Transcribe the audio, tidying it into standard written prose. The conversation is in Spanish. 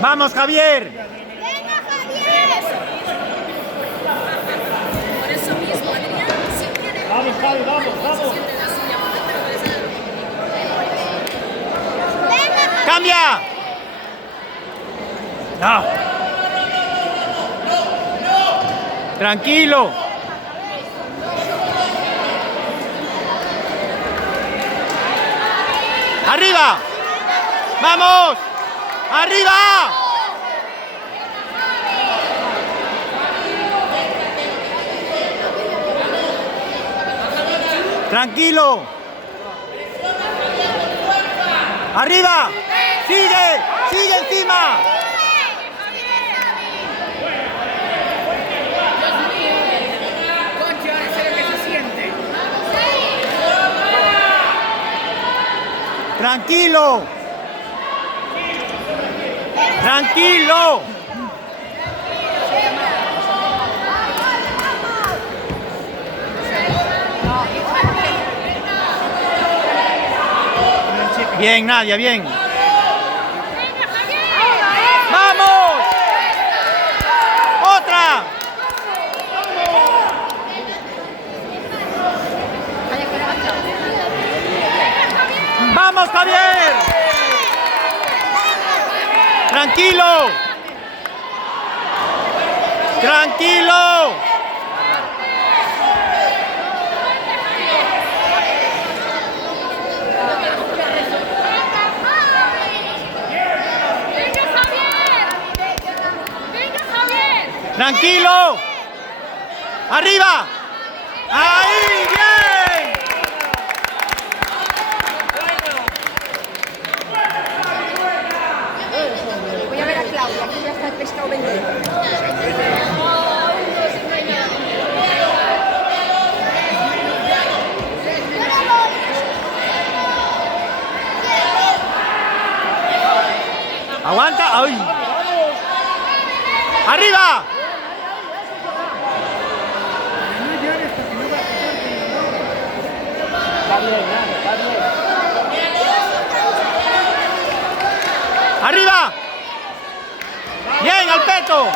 ¡Vamos, Javier! ¡Venga, Javier! Por eso mismo, Adrián, si quiere... Vamos, Javi, vamos, vamos. ¡Cambia! No. Tranquilo. ¡Arriba! ¡Vamos! ¡Arriba! Tranquilo. ¡Arriba! ¡Sigue! ¡Sigue encima! Tranquilo. Tranquilo. Bien, Nadia, bien. ¡Vamos! ¡Otra! ¡Vamos, Javier! ¡Tranquilo! ¡Tranquilo! ¡Tranquilo! ¡Arriba! ¡Ahí! ¡Bien! Voy a ver a Claudia, que ya está el pescado vendido. ¡Aguanta! ¡Ay! ¡Arriba! ¡Arriba! ¡Bien, al peto!